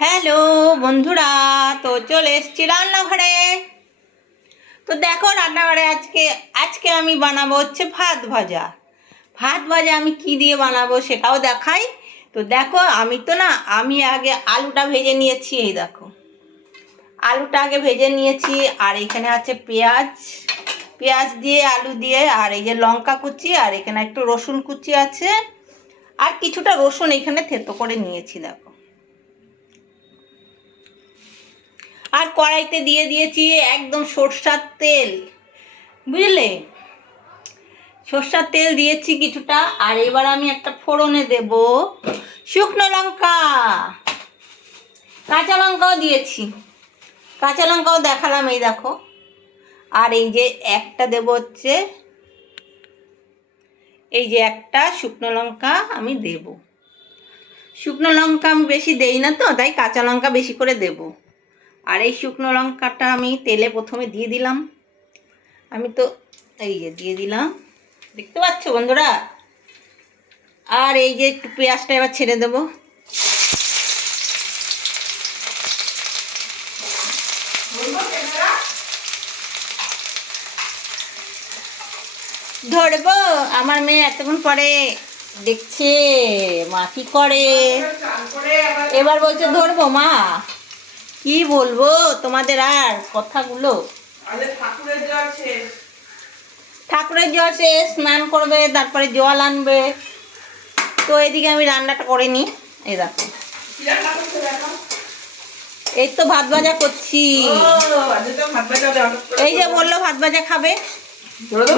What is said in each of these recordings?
Hello বন্ধুরা, তো চলে এসেছি রান্নাঘরে। তো দেখো রান্নাঘরে আজকে আজকে আমি বানাবো হচ্ছে ভাত ভাজা। ভাত ভাজা আমি কি দিয়ে বানাবো সেটাও দেখাই। তো দেখো আমি আগে আলুটা ভেজে নিয়েছি। এই দেখো আলুটা আগে ভেজে নিয়েছি, আর এখানে আছে পেঁয়াজ। পেঁয়াজ দিয়ে আলু দিয়ে, আর এই যে লঙ্কা কুচি, আর এখানে একটু রসুন কুচি আছে, আর কিছুটা রসুন এখানে থেতো করে নিয়েছি দেখো। আর কড়াইতে দিয়ে দিয়েছি একদম সরষার তেল, বুঝলে, সরষার তেল দিয়েছি কিছুটা। আর এবার আমি একটা ফোড়নে দেব শুকনো লঙ্কা, কাঁচা লঙ্কাও দিয়েছি, কাঁচা লঙ্কাও দেখালাম, এই দেখো। আর এই যে একটা দেব হচ্ছে, এই যে একটা শুকনো লঙ্কা আমি দেব। শুকনো লঙ্কা আমি বেশি দেই না, তো তাই কাঁচা লঙ্কা বেশি করে দেব। আর এই শুকনো লঙ্কাটা আমি তেলে প্রথমে দিয়ে দিলাম। আমি তো এই যে দিয়ে দিলাম, দেখতে পাচ্ছ বন্ধুরা। আর এই যে একটু পেঁয়াজটা এবার ছেড়ে দেব। ধরবো, আমার মেয়ে এতক্ষণ পরে দেখছে মা কি করে, এবার বলছে ধরবো। মা কি বলবো তোমাদের আর কথাগুলো। ঠাকুরের জল শেষ, স্নান করবে, তারপরে জল আনবে। তো এদিকে আমি রান্নাটা করে নিই। এই দেখো এই তো ভাত ভাজা করছি। এই যে বললো ভাত ভাজা খাবে,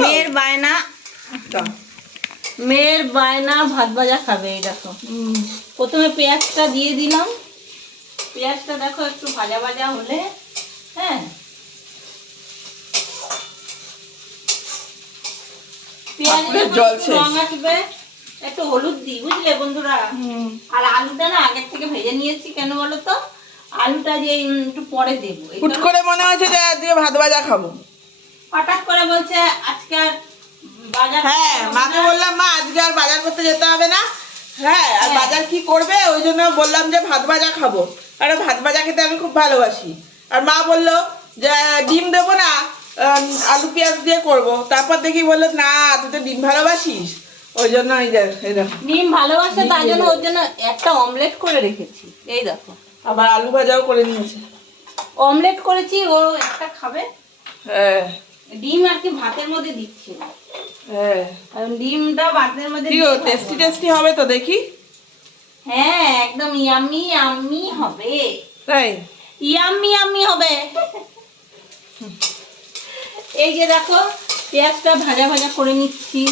মেয়ের বায়না, মেয়ের বায়না ভাত ভাজা খাবে। এই দেখো প্রথমে পেঁয়াজটা দিয়ে দিলাম। পেঁয়াজটা দেখো একটু ভাজা ভাজা হলে, হ্যাঁ, পেঁয়াজের রং আসবে, একটু হলুদ দিই, বুঝলে বন্ধুরা। আর আলুটা না আগের থেকে ভেজে নিয়েছি, কেন বলো তো, আলুটা যে একটু পরে দেবো। হুট করে মনে হচ্ছে যে আজকে ভাত ভাজা খাবো, হঠাৎ করে বলছে আজকে আর বাজার। হ্যাঁ, মাকে বললাম মা আজকে আর বাজার করতে যেতে হবে না। হ্যাঁ, আর বাজার কি করবে, ওই জন্য বললাম যে ভাত ভাজা খাবো। আর ভাত ভাজা খেতে আমি খুব ভালোবাসি। আর মা বললো যে ডিম দেবো না, আলু পেঁয়াজ দিয়ে করবো। তারপর দেখি বললো না তুই তো ডিম ভালোবাসিস, ওই জন্য এই দেখো ডিম ভালোবাসে, তার জন্য ওর জন্য একটা অমলেট করে রেখেছি। এই দেখো আবার আলু ভাজাও করে নিয়েছে। অমলেট করেছি, ও একটা খাবে। হ্যাঁ, ডিম আর কি ভাতের মধ্যে দিচ্ছি না, হ্যাঁ, ডিমটা ভাতের মধ্যে টেস্টি টেস্টি হবে তো দেখি। হ্যাঁ একদম ইয়াম্মি ইয়াম্মি হবে, তাই ইয়াম্মি ইয়াম্মি হবে। এই যে দেখো পেঁয়াজটা ভাজা ভাজা করে নিচ্ছি।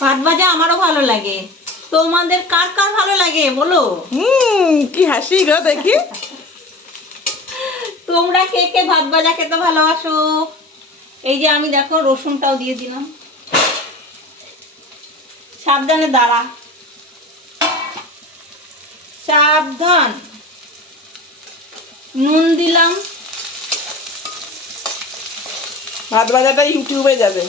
ভাত ভাজা আমারও ভালো লাগে, তোমাদের কার কার ভালো লাগে বলো। কি হাসি গো দেখি। তোমরা কে কে ভাত ভাজা খেতে ভালোবাসো। এই যে আমি দেখো রসুনটাও দিয়ে দিলাম, সাবধানে দাঁড়া, সাবধান। নুন দিলাম। ভাত ভাজাটা ইউটিউবে যাবে।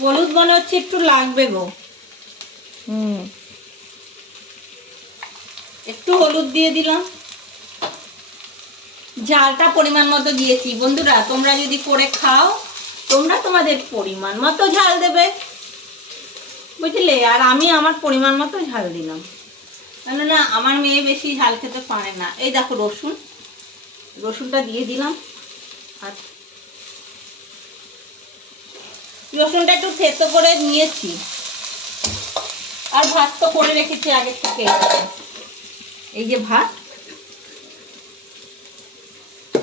হলুদ মনে হচ্ছে একটু লাগবে গো, একটু হলুদ দিয়ে দিলাম। ঝালটা পরিমাণ মতো দিয়েছি। বন্ধুরা তোমরা যদি করে খাও, তোমরা তোমাদের পরিমাণ মতো ঝাল দেবে, বুঝলে। আর আমি আমার পরিমাণ মতো ঝাল দিলাম, কেননা আমার মেয়ে বেশি ঝাল খেতে পারে না। এই দেখো রসুন, রসুনটা দিয়ে দিলাম। আর রসুনটা একটু থেতো করে নিয়েছি, আর ভাত তো করে রেখেছি আগে থেকে। এই যে ভাত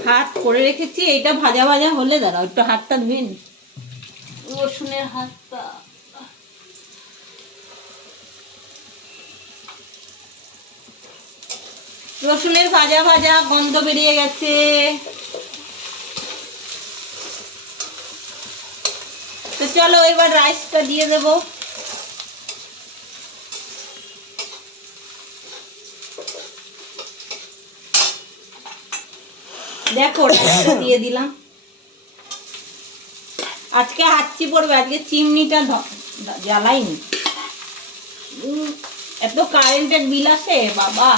ভাত করে রেখেছি, এইটা ভাজা ভাজা হলে দাঁড়াও একটু হাতটা ধুয়ে নি, রসুনের হাতটা। রসুনের ভাজা ভাজা গন্ধ বেরিয়ে গেছে। তো চলো এবার রাইসটা দিয়ে দেব। দেখো রাইসটা দিয়ে দিলাম। আজকে হাঁচি পড়বে, আজকে চিমনিটা জ্বালাইনি। এত কারেন্টের বিল আসে বাবা,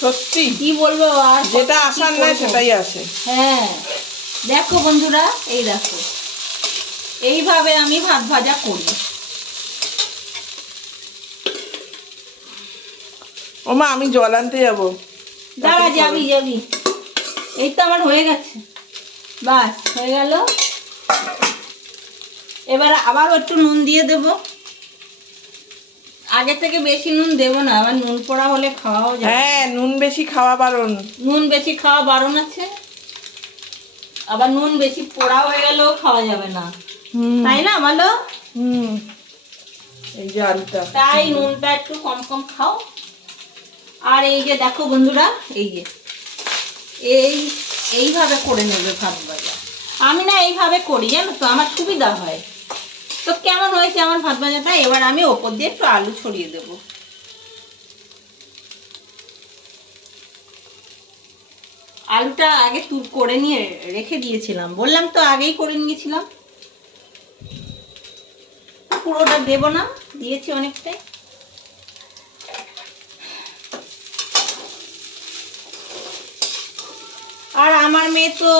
সত্যি কি বলবো আর, যেটা কি আসার নয় করবো? সেটাই আসে। হ্যাঁ দেখো বন্ধুরা, এই দেখো এইভাবে আমি ভাত ভাজা করি। ও মা, আমি জল আনতে যাবো। দাঁড়া, যাবি যাবি। এই তো আমার হয়ে গেছে, বাস হয়ে গেল। এবার আবার একটু নুন দিয়ে দেব। আগে থেকে বেশি নুন দেবো না, আবার নুন পোড়া হলে খাওয়াও যায়। হ্যাঁ, নুন বেশি খাওয়া বারণ। নুন বেশি খাওয়া বারণ আছে, আবার নুন বেশি পোড়া হয়ে গেলেও খাওয়া যাবে না, তাই না বলো? হুম, এই যে আলুটা। তাই নুনটা একটু কম কম খাও। আর এই যে দেখো বন্ধুরা, এই যে এইভাবে করে নেবে ভাত ভাজা। আমি না এইভাবে করি জানো তো, আমার সুবিধা হয়। তো কেমন হয়েছে আমার ভাত ভাজাটা? এবার আমি ওপর দিয়ে একটু আলু ছড়িয়ে দেব। আলুটা আগে তুল করে নিয়ে রেখে দিয়েছিলাম, বললাম তো আগেই করে নিয়েছিলাম। পুরোটা দেব না, দিয়েছি অনেকটাই। আর আমার মেয়ে তো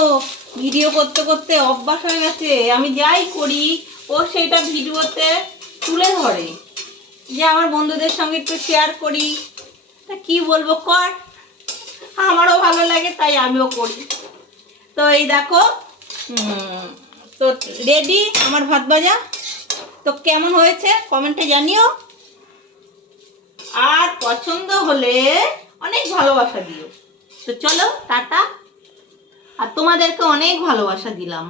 ভিডিও করতে করতে অভ্যাস হয়ে গেছে, আমি যাই করি ও সেইটা ভিডিওতে তুলে ধরে, যে আমার বন্ধুদের সঙ্গে একটু শেয়ার করি। তা কি বলবো, কর, আমারও ভালো লাগে তাই আমিও করি। তো এই দেখো, তো রেডি আমার ভাত ভাজা। তো কেমন হয়েছে কমেন্টে জানিও, আর পছন্দ হলে অনেক ভালোবাসা দিও। তো চলো টাটা, আর তোমাদেরকে অনেক ভালোবাসা দিলাম।